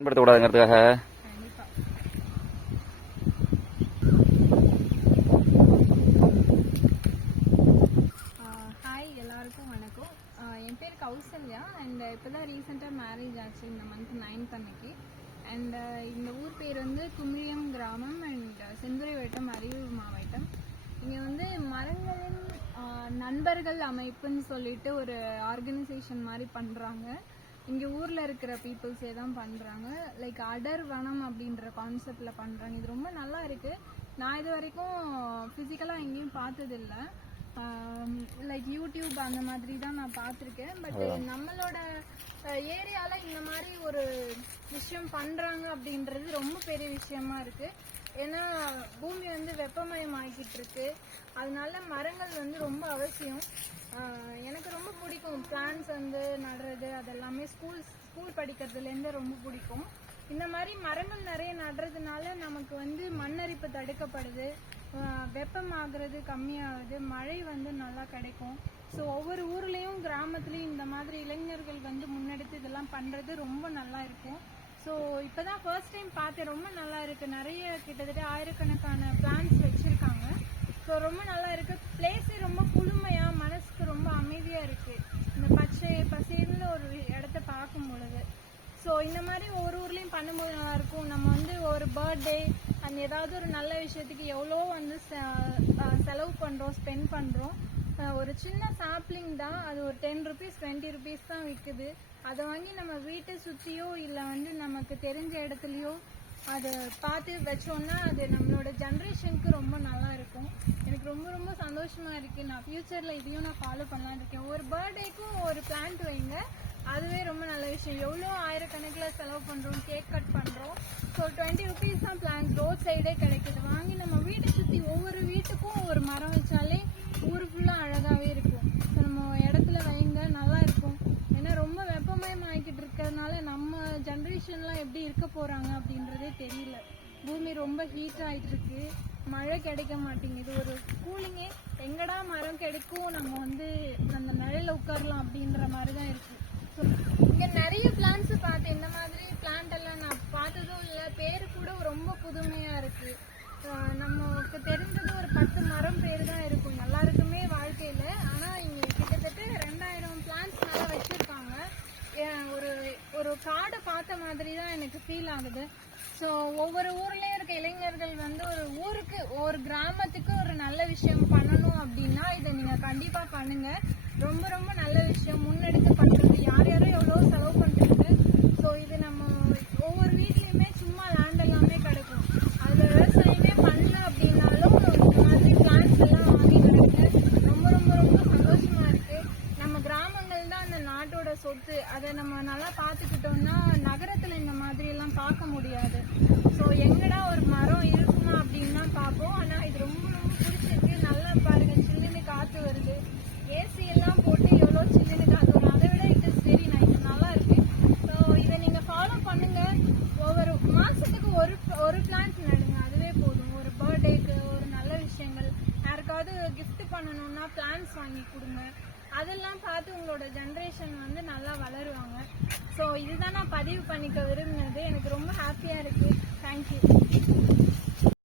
பயன்படுத்தக்கூடாதுங்கிறதுக்காக. Hi எல்லாருக்கும் வணக்கம். என் பேர் கௌசல்யா அண்ட் இப்போ தான் ரீசெண்டாக மேரேஜ் ஆச்சு இந்த மந்த் நைன்த் அன்னைக்கு. அண்ட் இந்த ஊர் பேர் வந்து குமிழியம் கிராமம் அண்ட் செந்துறை வட்டம் அரியலூர் மாவட்டம். இங்கே வந்து மரங்களின் நண்பர்கள் அமைப்புன்னு சொல்லிட்டு ஒரு ஆர்கனைசேஷன் மாதிரி பண்ணுறாங்க இங்கே ஊரில் இருக்கிற பீப்புள்ஸே தான் பண்ணுறாங்க லைக் அடர் வனம் அப்படின்ற கான்செப்டில் பண்ணுறாங்க இது ரொம்ப நல்லா இருக்குது நான் இது வரைக்கும் ஃபிசிக்கலாக எங்கேயும் பார்த்ததில்ல. லைக் யூடியூப் அந்த மாதிரி தான் நான் பார்த்துருக்கேன். பட் நம்மளோட ஏரியாவில் இந்த மாதிரி ஒரு விஷயம் பண்ணுறாங்க அப்படின்றது ரொம்ப பெரிய விஷயமா இருக்குது ஏன்னா பூமி வந்து வெப்பமயம் ஆகிட்டு இருக்கு அதனால மரங்கள் வந்து ரொம்ப அவசியம். எனக்கு ரொம்ப பிடிக்கும். பிளான்ஸ் வந்து நடுறது அதெல்லாமே ஸ்கூல் ஸ்கூல் படிக்கிறதுலேருந்து ரொம்ப பிடிக்கும். இந்த மாதிரி மரங்கள் நிறைய நடுறதுனால நமக்கு வந்து மண்ணரிப்பு தடுக்கப்படுது. வெப்பம் ஆகுறது கம்மியாகுது. மழை வந்து நல்லா கிடைக்கும். ஸோ ஒவ்வொரு ஊர்லேயும் கிராமத்துலேயும் இந்த மாதிரி இளைஞர்கள் வந்து முன்னெடுத்து இதெல்லாம் பண்ணுறது ரொம்ப நல்லா இருக்கும். ஸோ இப்போ தான் ஃபர்ஸ்ட் டைம் பார்த்தேன். ரொம்ப நல்லா இருக்குது நிறைய கிட்டத்தட்ட ஆயிரக்கணக்கான பிளான்ஸ் வச்சுருக்காங்க. ஸோ ரொம்ப நல்லா இருக்குது பிளேஸே ரொம்ப குளுமையாக மனசுக்கு ரொம்ப அமைதியாக இருக்குது இந்த பச்சை பசேர்னு ஒரு இடத்த பார்க்கும் பொழுது. ஸோ இந்த மாதிரி ஒரு ஊர்லேயும் பண்ணும்போது நல்லாயிருக்கும் நம்ம வந்து ஒரு பர்த்டே அந்த ஏதாவது ஒரு நல்ல விஷயத்துக்கு எவ்வளோ வந்து செலவு பண்ணுறோம் ஸ்பெண்ட் பண்ணுறோம் ஒரு சின்ன சாப்ளிங் தான். அது ஒரு டென் ருபீஸ் டுவெண்ட்டி ருபீஸ் தான் விற்குது அதை வாங்கி நம்ம வீட்டை சுற்றியோ இல்லை வந்து நமக்கு தெரிஞ்ச இடத்துலையோ அதை பார்த்து வச்சோம்னா அது நம்மளோட ஜென்ரேஷனுக்கு ரொம்ப நல்லா இருக்கும். எனக்கு ரொம்ப ரொம்ப சந்தோஷமா இருக்கு. நான் ஃபியூச்சர்ல இதையும் நான் ஃபாலோ பண்ணலாம் இருக்கேன். ஒரு பர்த்டேக்கும் ஒரு பிளான்ட் வைங்க. அதுவே ரொம்ப நல்ல விஷயம். எவ்வளோ ஆயிரக்கணக்கில் செலவு பண்ணுறோம் கேக் கட் பண்ணுறோம் ஸோ டுவெண்ட்டி ருபீஸ் தான் பிளான்ட் ரோட் சைடே கிடைக்குது. வாங்கி நம்ம வீட்டை சுற்றி ஒவ்வொரு வீட்டுக்கும் ஒரு மரம் வச்சாலே ஊர் ஃபுல்லாக அழகாகவே இருக்கும். ஸோ நம்ம இடத்துல வைங்க நல்லா இருக்கும். ஏன்னா ரொம்ப வெப்பமயம் ஆகிக்கிட்டு இருக்கிறதுனால நம்ம ஜென்ரேஷன்லாம் எப்படி இருக்க போகிறாங்க அப்படின்றதே தெரியல. பூமி ரொம்ப ஹீட் ஆகிட்டு இருக்கு. மழை கிடைக்க மாட்டேங்குது. ஒரு கூலிங்கே எங்கடா மரம் கிடைக்கும்? நம்ம வந்து அந்த நிழல்ல உட்காரலாம் அப்படின்ற மாதிரி தான் இருக்கு. ஸோ இங்கே நிறைய பிளான்ஸ் பார்த்து இந்த மாதிரி பிளான்ட் எல்லாம் நான் பார்த்ததும் இல்லை பேர் கூட ரொம்ப புதுமையாக இருக்கு ஆஹ் நமக்கு தெரிஞ்சது ஒரு பத்து மரம் பேர் தான் இருக்கும் எல்லாருக்குமே வாழ்க்கையில ஆனா இங்க கிட்டத்தட்ட ரெண்டாயிரம் பிளான்ஸ் மேல வச்சிருக்காங்க ஏன் ஒரு ஒரு காடை பார்த்த மாதிரி தான் எனக்கு ஃபீல் ஆகுது. ஸோ ஒவ்வொரு ஊர்லயும் இருக்க இளைஞர்கள் வந்து ஒரு ஊருக்கு ஒரு கிராமத்துக்கு ஒரு நல்ல விஷயம் பண்ணணும் அப்படின்னா இதை நீங்க கண்டிப்பா பண்ணுங்க. ரொம்ப ரொம்ப நல்ல விஷயம். முன்னெடுத்து பண்ணுறது யார் யாரும் எவ்வளோ செலவு பண்றீங்க ஸோ இது நம்ம ஒவ்வொரு வீட்லயுமே சும்மா லேண்ட் எல்லாமே கிடைக்கும் அதுல விவசாயமே பண்ணல அப்படின்னாலும் இந்த மாதிரி பிளான்ஸ் எல்லாம் வாங்கி நடுங்க ரொம்ப ரொம்ப ரொம்ப சந்தோஷமா இருக்கு நம்ம கிராமங்கள் தான் அந்த நாட்டோட சொத்து அதை நம்ம நல்லா பார்த்துக்கிட்டோம்னா நகரத்தில் இந்த மாதிரி எல்லாம் பார்க்க முடியாது. ஸோ எங்கடா ஒரு மரம் இருக்குமா அப்படின்னு தான் பார்ப்போம். ஆனால் இது ரொம்ப ரொம்ப பிடிச்சிருக்கு. நல்லா பாருங்க சில்லுன்னு காற்று வருது. ஏசி எல்லாம் போட்டு எவ்வளோ சில்லுன்னு காற்று வரும் அதை விட இட் இஸ் வெரி நைஸ் நல்லா இருக்கு. ஸோ இதை நீங்கள் ஃபாலோ பண்ணுங்க. ஒவ்வொரு மாதத்துக்கு ஒரு ஒரு பிளான்ட் நடுங்க. அதுவே போதும். ஒரு பர்த்டேக்கு ஒரு நல்ல விஷயங்கள். யாருக்காவது கிஃப்ட் பண்ணணும்னா பிளான்ஸ் வாங்கி கொடுங்க. அதெல்லாம் பார்த்து உங்களோட ஜென்ரேஷன் வந்து இதுதான் நான் பதிவு பண்ணிக்க விரும்பினது. எனக்கு ரொம்ப ஹாப்பியாக இருக்குது தேங்க்யூ